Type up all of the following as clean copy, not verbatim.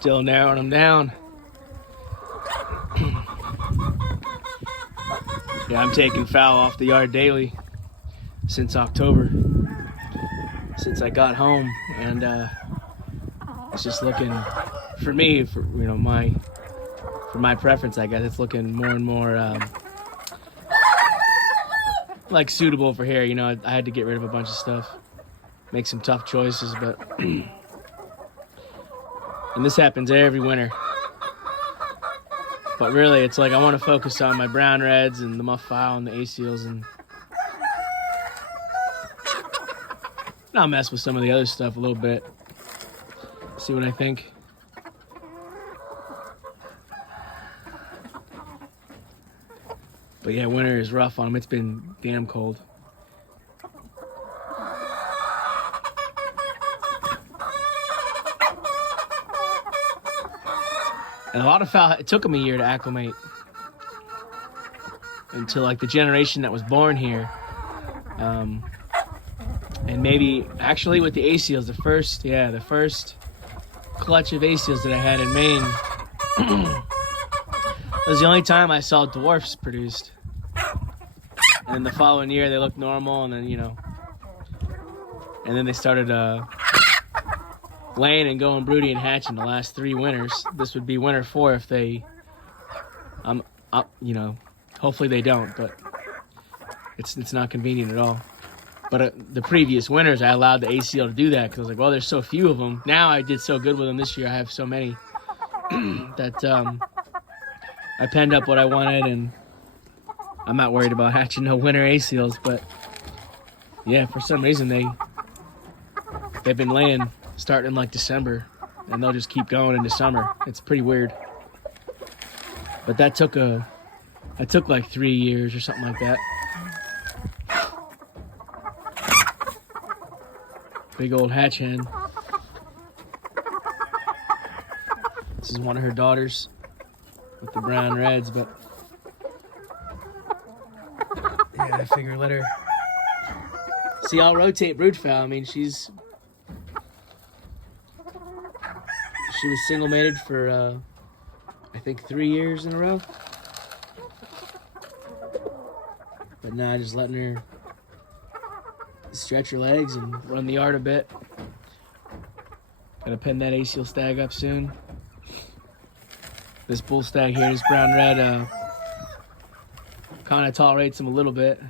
Still narrowing them down. Yeah, I'm taking Fowl off the yard daily since October, since I got home, and it's just looking, for me, for my preference, I guess, it's looking more and more like suitable for here. I had to get rid of a bunch of stuff, make some tough choices, but and this happens every winter. But really, it's like I want to focus on my brown reds and the muff fowl and the A-seals, and I'll mess with some of the other stuff a little bit. See what I think. But yeah, winter is rough on them. It's been damn cold. And a lot of fowl, it took them a year to acclimate until like the generation that was born here. And maybe actually with the A-seals, the first clutch of A-seals that I had in Maine was the only time I saw dwarfs produced. And the following year they looked normal, and then and then they started laying and going broody and hatching the last 3 winters. This would be winter 4 if they, hopefully they don't, but it's not convenient at all. But the previous winters, I allowed the A-seal to do that because I was like, well, there's so few of them. Now I did so good with them this year. I have so many that I penned up what I wanted, and I'm not worried about hatching no winter A-seals. But yeah, for some reason they've been laying starting in like December, and they'll just keep going into summer. It's pretty weird. But that took like 3 years or something like that. Big old hatch hen. This is one of her daughters with the brown reds, but yeah, I figure let her. See, I'll rotate broodfowl. I mean, she was single mated for I think 3 years in a row. But now just letting her stretch her legs and run the yard a bit. Gotta pen that A-seal stag up soon. This bull stag here, this brown red, kind of tolerates him a little bit.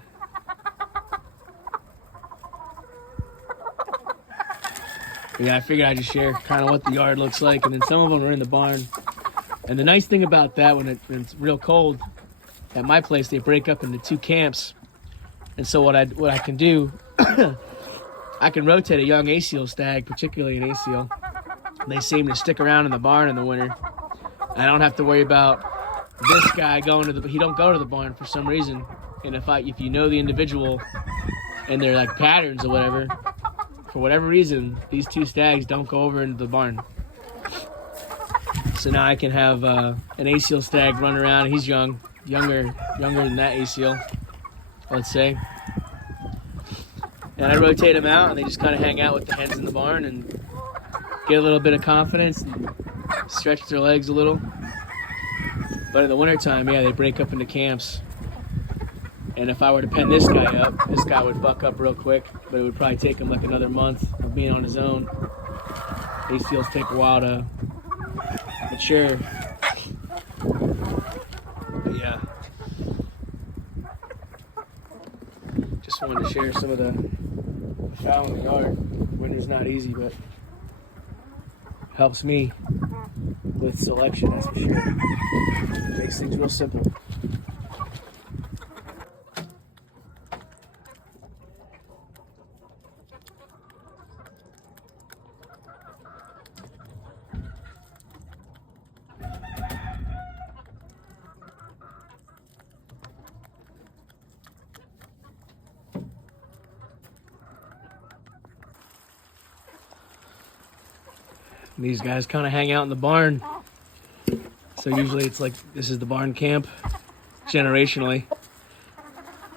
Yeah, I figured I'd just share kind of what the yard looks like, and then some of them are in the barn. And the nice thing about that, when it's real cold, at my place they break up into 2 camps. And so what I can do, I can rotate a young A-seal stag, particularly an A-seal. They seem to stick around in the barn in the winter. I don't have to worry about this guy he don't go to the barn for some reason. And if you know the individual and their like patterns or whatever, for whatever reason, these 2 stags don't go over into the barn. So now I can have an A-seal stag run around. He's younger than that A-seal, let's say. And I rotate them out, and they just kind of hang out with the hens in the barn and get a little bit of confidence and stretch their legs a little. But in the wintertime, yeah, they break up into camps. And if I were to pen this guy up, this guy would buck up real quick, but it would probably take him like another month of being on his own. A-seals take a while to mature. But yeah. Just wanted to share some of the fowl in the yard. Winter's not easy, but helps me with selection, that's for sure. Makes things real simple. These guys kind of hang out in the barn. So usually it's like, this is the barn camp, generationally.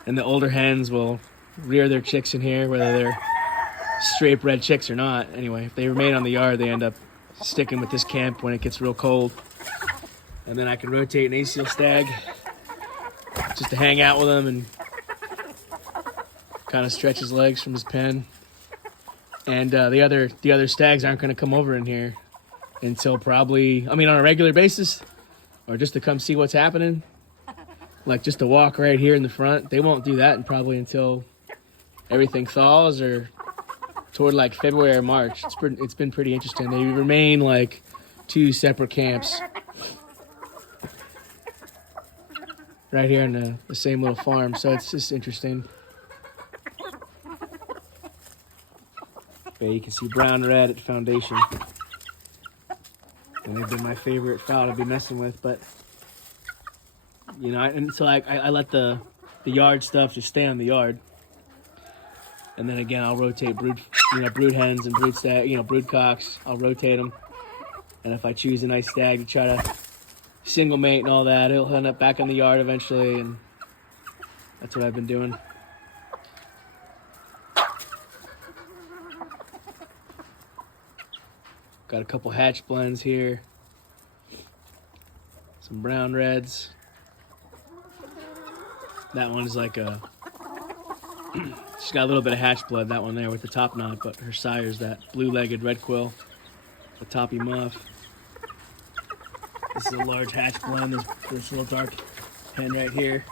And the older hens will rear their chicks in here, whether they're straight bred chicks or not. Anyway, if they remain on the yard, they end up sticking with this camp when it gets real cold. And then I can rotate an ACL stag just to hang out with him and kind of stretch his legs from his pen. And the other stags aren't going to come over in here until probably, I mean, on a regular basis, or just to come see what's happening. Like just to walk right here in the front. They won't do that and probably until everything thaws or toward like February or March. It's been pretty interesting. They remain like two separate camps right here in the same little farm. So it's just interesting. But you can see brown red at foundation. And they've been my favorite fowl to be messing with, but you know, and so I let the yard stuff just stay on the yard. And then again, I'll rotate brood hens and brood cocks. I'll rotate them. And if I choose a nice stag to try to single mate and all that, he'll end up back in the yard eventually. And that's what I've been doing. Got a couple hatch blends here. Some brown reds. That one's like she's got a little bit of hatch blood, that one there with the top knot, but her sire's that blue-legged red quill, the toppy muff. This is a large hatch blend. This little dark hen right here.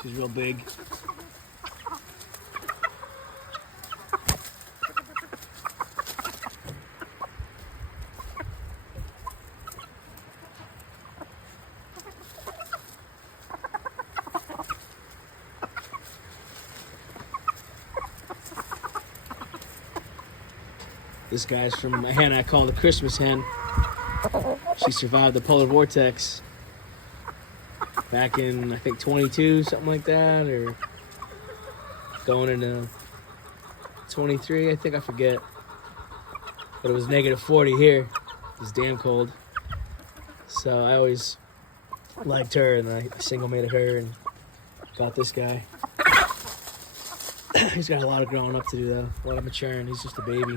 She's real big. This guy's from a hen I call the Christmas hen. She survived the polar vortex back in, I think, 22, something like that, or going into 23, I think, I forget. But it was -40 here. It was damn cold. So I always liked her, and I single mated her and got this guy. He's got a lot of growing up to do, though. A lot of maturing. He's just a baby.